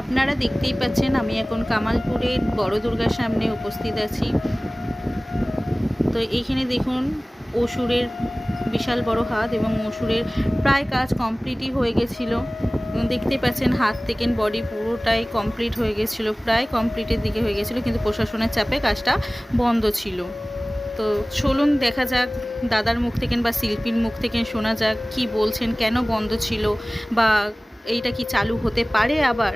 আপনারা দেখতেই পাচ্ছেন, আমি এখন কামালপুরের বড় দুর্গার সামনে উপস্থিত আছি। তো এইখানে দেখুন, অসুরের বিশাল বড় হাত এবং অসুরের প্রায় কাজ কমপ্লিটই হয়ে গেছিল। দেখতে পাচ্ছেন হাত থেকে বডি পুরোটাই কমপ্লিট হয়ে গেছিল প্রায় কমপ্লিটের দিকে হয়ে গেছিল কিন্তু প্রশাসনের চাপে কাজটা বন্ধ ছিল। তো চলুন দেখা যাক দাদার মুখ থেকে বা শিল্পীর মুখ থেকে শোনা যাক কি বলছেন কেন বন্ধ ছিল বা এইটা কি চালু হতে পারে আবার?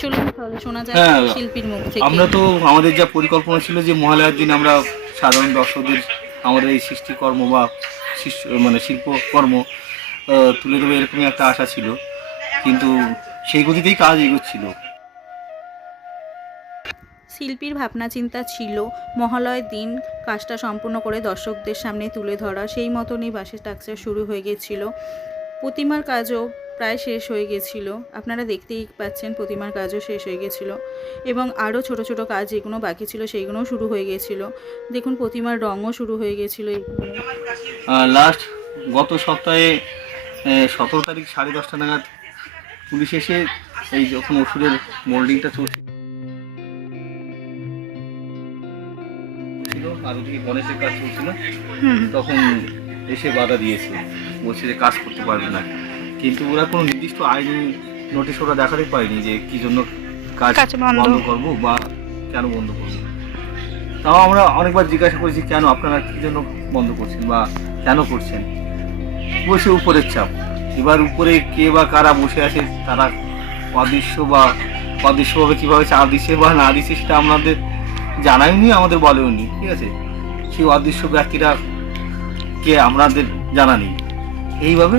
চলুন তাহলে শোনা যাক হ্যাঁ, শিল্পীর মুখ থেকে। আমরা তো আমাদের যা পরিকল্পনা ছিল যে মহালয়ার দিন আমরা সাধারণ দর্শকদের আমাদের এই সৃষ্টিকর্ম বা মানে শিল্পকর্ম তুলে দেবে এরকমই একটা আশা ছিল। কিন্তু সেই গতিতেই কাজ এগোচ্ছিল। শিল্পীর ভাবনা চিন্তা ছিল মহালয়ের দিন কাজটা সম্পূর্ণ করে দর্শকদের সামনে তুলে ধরা সেই মতনই বাসের স্ট্রাকচার শুরু হয়ে গেছিল। প্রতিমার কাজও প্রায় শেষ হয়ে গেছিল। আপনারা দেখতেই পাচ্ছেন প্রতিমার কাজও শেষ হয়ে গেছিল এবং আরও ছোট ছোট কাজ যেগুলো বাকি ছিল সেইগুলোও শুরু হয়ে গেছিল। দেখুন প্রতিমার রঙও শুরু হয়ে গেছিল। লাস্ট গত সপ্তাহে সতেরো তারিখ সাড়ে দশটা নাগাদ পুলিশ এসে এই যখন ওষুধের মোল্ডিংটা চলছিল ছিল আর ওদিকে গণেশের কাজ চলছিল তখন এসে বাধা দিয়েছে। বলছে যে কাজ করতে পারবে না। কিন্তু ওরা কোনো নির্দিষ্ট আইনি নোটিশ ওরা দেখাতে পারেনি যে কি জন্য কাজ বন্ধ। করব বা কেন বন্ধ করব। তাও আমরা অনেকবার জিজ্ঞাসা করেছি কেন আপনারা কি জন্য বন্ধ করছেন বা কেন করছেন? বসে উপরের চাপ। এবার উপরে কে বা কারা বসে আছে, তারা অদৃশ্য বা অদৃশ্যভাবে কীভাবে চাপ দিচ্ছে বা না দিচ্ছে সেটা আমাদের জানায়নি আমাদের বলেওনি ঠিক আছে? সেই অদৃশ্য ব্যক্তিরা কে আমাদের জানা নেই। এইভাবে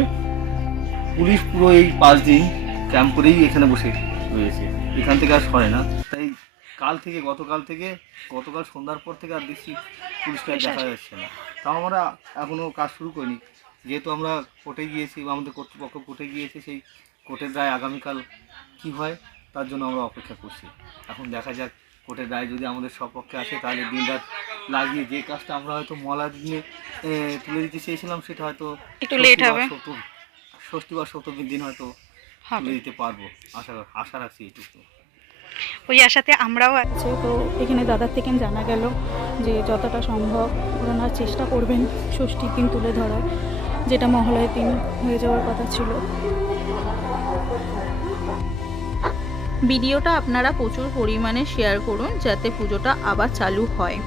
পুলিশ পুরো এই পাঁচ দিন ক্যাম্প করেই এখানে বসে রয়েছে। এখান থেকে আর সরে না। তাই কাল থেকে, গতকাল থেকে, গতকাল সন্ধ্যার পর থেকে আর দেখছি পুলিশকে দেখা যাচ্ছে না। তাও আমরা এখনও কাজ শুরু করিনি। যেহেতু আমরা কোর্টে গিয়েছি বা আমাদের কর্তৃপক্ষ কোর্টে গিয়েছে সেই কোর্টের রায় আগামীকাল কি হয় তার জন্য আমরা অপেক্ষা করছি। এখন দেখা যাক কোর্টের রায় যদি আমাদের সপক্ষে আসে তাহলে দিন রাত লাগিয়ে যে কাজটা আমরা হয়তো মলার দিনে তুলে দিতে চেয়েছিলাম সেটা হয়তো একটু বা হবে। ষষ্ঠী বা সপ্তমীর দিন হয়তো তুলে দিতে পারব। আশা আশা রাখছি এইটুকু। ওই আশাতে আমরাও আছে। তো এখানে দাদার থেকে জানা গেল যে যতটা সম্ভব ওনারা চেষ্টা করবেন ষষ্ঠীর দিন তুলে ধরার। যেটা মহালয়ের দিন হয়ে যাওয়ার কথা ছিল। ভিডিওটা আপনারা প্রচুর পরিমাণে শেয়ার করুন যাতে পুজোটা আবার চালু হয়।